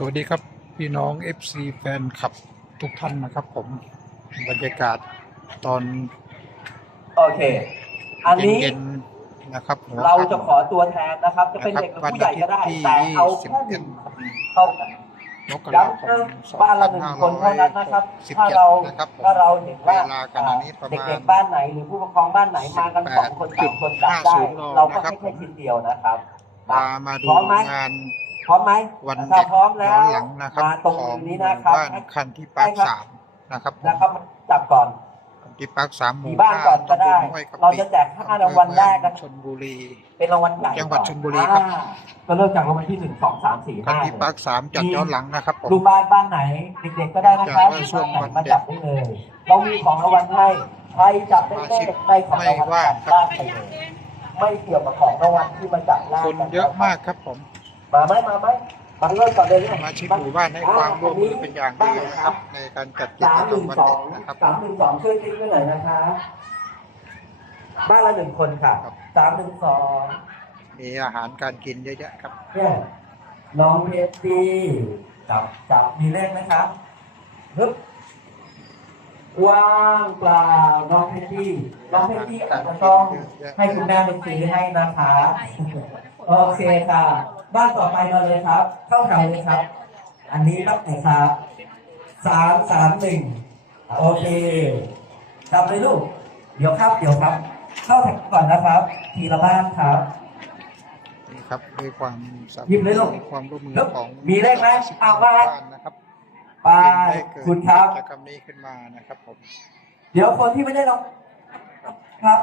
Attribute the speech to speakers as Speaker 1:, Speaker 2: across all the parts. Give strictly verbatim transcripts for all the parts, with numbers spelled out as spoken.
Speaker 1: วัสดีครับพี่น้อง เอฟ ซี แฟนคลับทุกท่านนะครับผมบรรยากาศตอน
Speaker 2: โอเค อันนี้
Speaker 1: เย็นๆนะครับ
Speaker 2: เราจะขอตัวแทนนะครับ จะเป็นเด็กหรือผู้ใหญ่ก็ได้ แต่เอาแค่หนึ่งเท่ากันย้ำนะบ้านละหนึ่งคนเท่านั้นนะครับ ถ้าเราถ้าเราเห็นว่าเด็กๆบ้านไหนหรือผู้ปกครองบ้านไหนมากันสองคนสามคนจับได้เราก็ให้แค่ชิ้นเดียวนะครับ
Speaker 1: มามาดูงาน
Speaker 2: พร้อมไหม
Speaker 1: วัน
Speaker 2: ถ้า
Speaker 1: เด็ก
Speaker 2: พร้อมแล้ว
Speaker 1: ย้อนหลังนะครับ
Speaker 2: มาตรง
Speaker 1: ของ
Speaker 2: นี้นะครับ
Speaker 1: บ้านคันที่ปาร์คสามนะครับผม
Speaker 2: นะครับจับก่อน
Speaker 1: ที่ปาร์คสามหมู่
Speaker 2: ที่บ้านก่อนก็ได้ เราจะแจกห้ารางวัลแรกนะ
Speaker 1: ชลบุรี
Speaker 2: เป็นรางวัลใหญ่
Speaker 1: จังหวัดชลบุรีครับ
Speaker 2: ก็เริ่มจากรางวัลที่หนึ่งสองสามสี่
Speaker 1: คัน
Speaker 2: ห้า
Speaker 1: ที่ปาร์คสามจัดย้อนหลังนะครับผม
Speaker 2: ดูบ้านบ้านไหนเด็กๆก็ได้นะครับ
Speaker 1: ช่วงวัน
Speaker 2: มาจับได้เลยเรามีของรางวัลให้ใครจับได้เลขได้ของรางวัลบ้านไปเลยไม่เกี่ยวกับของรางวัลที่มาจับได้
Speaker 1: คนเยอะมากครับผม
Speaker 2: มาไหมมาไหมมาเริ่มก่อนเลย
Speaker 1: มาชิดหมู่บ้านให้ความร่วมมือเป็นอย่างดีนะครับในการจัดกิจกรรมวันเด็กนะครับ
Speaker 2: สามหนึ่งสองช่วยทิ้งไว้หน่อยนะคะบ้านละหนึ่งคนค่ะสามหนึ่งสอง
Speaker 1: มีอาหารการกินเยอะแยะครับ
Speaker 2: เนี่ยน้องเพชรดีจับจับมีเลขไหมครับฮึบว่างเปล่าน้องเพชรดีน้องเพชรดีอาจจะต้องให้คุณแม่ไปซื้อให้นะคะโอเคค่ะบ้านต่อไปมาเลยครับเข้าแถวเลยครับอันนี้รับไหนครับสามสามหนึ่งโอเคจับเลยลูกเดี๋ยวครับเดี๋ยวครับเข้าแถวก่อนนะครับทีละบ้านครับ
Speaker 1: นี่ครับด้วยความสามัคคีความร่วมมือของ
Speaker 2: มีเลขไหมเอาว่า
Speaker 1: นะครับ
Speaker 2: ไปคุณครับ
Speaker 1: กิจกรรมนี้ขึ้นมานะครับผม
Speaker 2: เดี๋ยวคนที่ไม่ได้ลงครับ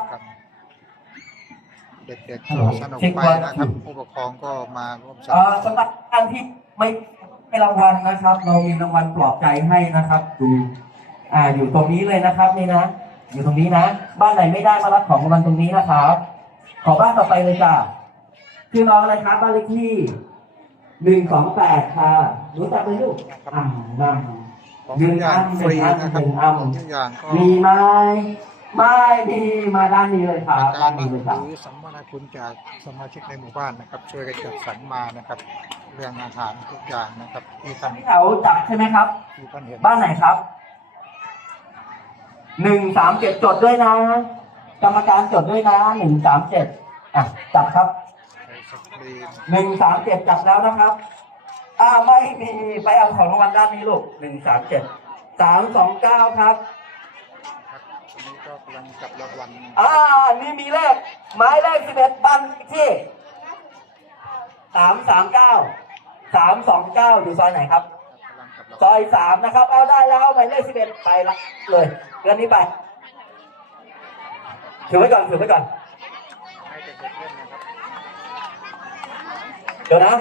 Speaker 1: เด็กๆก็สนุกไปนะครับผู้ปกครองก็มาร่วมสนุก
Speaker 2: สำหรับท่านที่ไม่ให้รางวัลนะครับเรามีรางวัลปลอบใจให้นะครับดูอ่าอยู่ตรงนี้เลยนะครับนี่นะอยู่ตรงนี้นะบ้านไหนไม่ได้มารับของรางวัลตรงนี้นะครับขอบ้านต่อไปเลยจ้าคือน้องอะไรครับบ้านเลขที่หนึ่งสองแปดค่ะรู้จักไหมลูกอ่านำยืนอันหนึ่งอันหนึ่งอันมีไหมไม่มีมาด้านนี้เลยค่ะด้านนี้เลยค่ะ
Speaker 1: หรือสัมมนาคุณจากสมาชิกในหมู่บ้านนะครับช่วยกันจัดสรรมานะครับเรื่องอาหารทุกอย่างนะครับที่ท่าน
Speaker 2: ที่เขาจับใช่ไหมครับ
Speaker 1: ที่ท่านเห็น
Speaker 2: บ้านไหนครับหนึ่งสามเจ็ดจดด้วยนะกรรมการจดด้วยนะหนึ่งสามเจ็ดอ่ะจับครับหนึ่งสามเจ็ดจับแล้วนะครับอ่าไม่มีไปเอาของรางวัลด้านนี้ลูกหนึ่งสามเจ็ดสามสองเก้าครับ
Speaker 1: อันนี้ก็กำลังจับรางวัล
Speaker 2: อ่านี่มีเลขหมายเลขสิบเอ็ดบ้านที่สามสามเก้าสามสองเก้าอยู่ซอยไหนครับซอยสามนะครับเอาได้แล้วหมายเลขสิบเอ็ดไปละเลยเรื่องนี้ไปถือไว้ก่อนถือไว้ก่อนเดี๋ยวนะ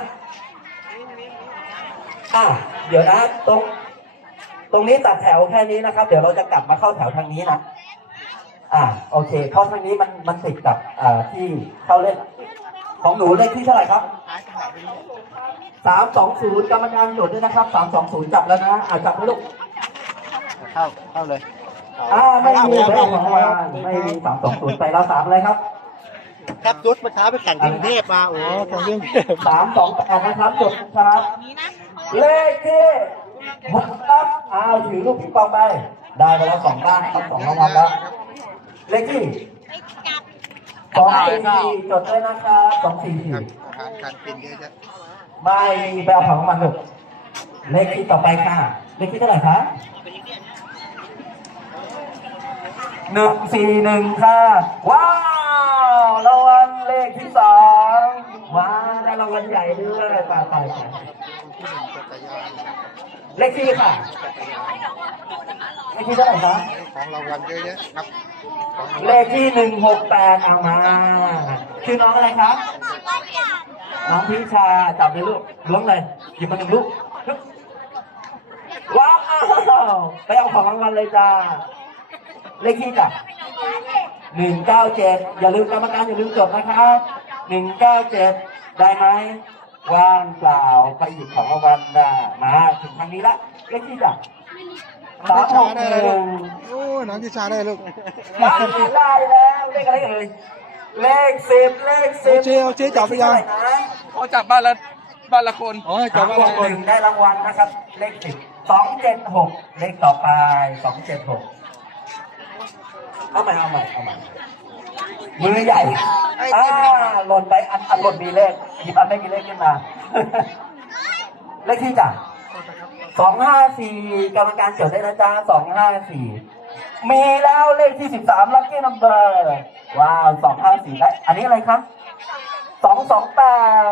Speaker 2: อ่ะเดี๋ยวนะตรงตรงนี้ตัดแถวแค่นี้นะครับเดี๋ยวเราจะกลับมาเข้าแถวทางนี้นะอ่ะโอเคเพราะทางนี้มันมันติดกับอ่าที่เข้าเล่นของหนูเลขที่เท่าไหร่ครับสามสองศูนย์กรรมการจดด้วยนะครับสามสองศูนย์จับแล้วนะอ่ะจับไว้ลูก
Speaker 1: เข้าเข้าเลย
Speaker 2: อ่าไม่มีไม่มีไม่มีสามสองศูนย์ไปแล้วสามอะไรครับ
Speaker 3: ครับยุทธเมื่อเช้าไปแข่งที่กรุงเทพมาโอ้แข่งเรื่อง
Speaker 2: สามสองแปดนะครับจดครับเลขที่หกครับอ้าวถือลูกปิงปองไปได้ไปแล้วสองบ้านครับสองรางวัลแล้วเลขที่สองสี่สี่จดด้วยนะครับสองสี่สี่
Speaker 1: อาหารการกินเยอะแยะ
Speaker 2: ไม่มีไปเอาของมันลูกเลขที่ต่อไปค่ะเลขที่เท่าไหร่คะหนึ่งสี่หนึ่งค่ะว้าวรางวัลเลขที่สองว้าได้รางวัลใหญ่ด้วยไปไปไปเลขที่ค่ะเลขที่เท่าไหร่คะ
Speaker 1: ของรางวัลเยอะแยะครับ
Speaker 2: เลขที่หนึ่งหกแปดเอามาชื่อน้องอะไรครับน้องพิชาจับเลยลูกล้วงเลยหยิบมาหนึ่งลูกว้าวไปเอาของรางวัลเลยจ้าเลขที่จ้ะหนึ่งเก้าเจ็ดอย่าลืมกรรมการอย่าลืมจดนะครับหนึ่งเก้าเจ็ดได้ไหมว่างเปล่าไปหยิบของรางวัลได้มาถึงทางนี้ละเลขที่จ้ะ
Speaker 1: สามหกหนึ่งโอ้น้องทิชาได้ลูก
Speaker 2: ได้แล้วเลขอะไรเอ่ยเลขสิบเลขสิบ
Speaker 1: เชียวเชียวจับไปยัง
Speaker 3: เขาจับบ้านแล้ว
Speaker 4: บ้านละคน
Speaker 3: อ๋อ
Speaker 2: สา
Speaker 3: จะ
Speaker 2: ม
Speaker 3: ว่า
Speaker 2: บวกหนึ่งได้รางวัลนะครับ เลขสิบสองเจ็ดหกเลขต่อไปสองเจ็ดหกเอาใหม่เอาใหม่เอาใหม่มือใหญ่อ่าหล่นไปอันอันหล่นมีเลขหยิบอันไม่มีเลขขึ้นมา เลขที่จ้ะสองห้าสี่กรรมการจดได้นะจ๊ะสองห้าสี่มีแล้วเลขที่สิบสามลัคกี้นัมเบอร์ว้าวสองห้าสี่ได้อันนี้อะไรครับสองสองแปด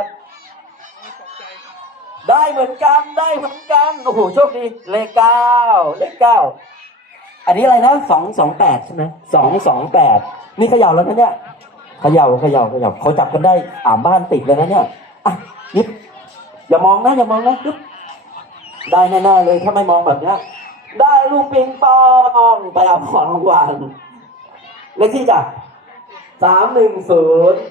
Speaker 2: ได้เหมือนกันได้เหมือนกันโอ้โหโชคดีเลขเก้าเลขเก้าอันนี้อะไรนะสองสองแปดใช่ไหมสองสองแปดนี่เขย่าแล้วนะเนี่ยเขย่าเขย่าเขย่าเขาจับกันได้อ่าบ้านติดเลยนะเนี่ยอ่ะนิดอย่ามองนะอย่ามองนะปึ๊บได้แน่ๆเลยถ้าไม่มองแบบเนี้ยได้ลูกปิงปองไปเอาของรางวัลเลขที่จ้ะสามหนึ่งศูนย์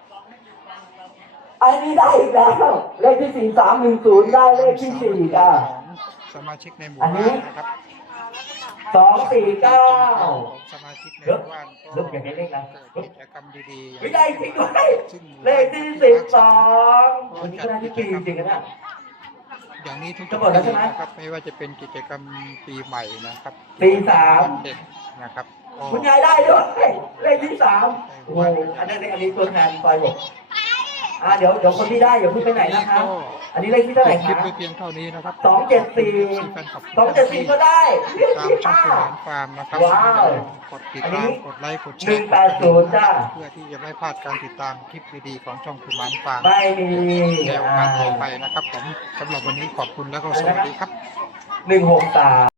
Speaker 2: อันนี้ได้อีกแล้วเลขที่สี่สามหนึ่งศูนย์ได้เลขที่สี่จ้ะ
Speaker 1: ของสมาชิกในหมู่
Speaker 2: อันนี้
Speaker 1: บ้านนะครับ
Speaker 2: สองสี่เก้า
Speaker 1: ของสมาชิกในหมู่บ้าน
Speaker 2: ลึกอย่างนี้เลขนะ
Speaker 1: เกิดกิจกรรมดีๆ
Speaker 2: ไม่ได้จริงด้วย
Speaker 1: ซึ่งหมู่
Speaker 2: เล
Speaker 1: บ้าน
Speaker 2: ขที่สิบสองวันนี้ก็ได้ที่ปีจริงๆนะ
Speaker 1: อย่างนี้ทุก
Speaker 2: จะหมดแล้วใช่ไหม
Speaker 1: นะครับไม่ว่าจะเป็นกิจกรรมปีใหม่นะครับ
Speaker 2: ปีสาม
Speaker 1: เด็กนะครับก็
Speaker 2: คุณยายได้ด้วยเลขที่สามโอ้โหอันนี้อันนี้ตัวแทนไฟบอกอ่าเดี๋ยวเดี๋ยวคนที่ได้อย่าเพิ่งไปไหนนะครับอันนี้เลขที่เท่าไหร่
Speaker 1: คลิป
Speaker 2: คะ
Speaker 1: ไว้เพียงเท่านี้นะครับ
Speaker 2: สองเจ็ดสี่
Speaker 1: แฟนคลับ
Speaker 2: สองเจ็ดสี่ก็ได้เลข
Speaker 1: ตาม
Speaker 2: ที่
Speaker 1: ช่อง
Speaker 2: ห้า
Speaker 1: คุณหลานฟาร์มนะครับ
Speaker 2: ว้าว
Speaker 1: กดติด
Speaker 2: อันนี้
Speaker 1: ตามกดไลค์กดแช
Speaker 2: หนึ่ง
Speaker 1: ร์
Speaker 2: แปดศูนย์จ้า
Speaker 1: เพื่อที่จะไม่พลาดการติดตามคลิปดีๆของช่องคุณหลานฟาร์ม
Speaker 2: ไม่มี
Speaker 1: ในโอ
Speaker 2: อ่าก
Speaker 1: าสต่อไปนะครับผมสำหรับวันนี้ขอบคุณแล้วก็สวัสดีครับ
Speaker 2: หนึ่งหกสาม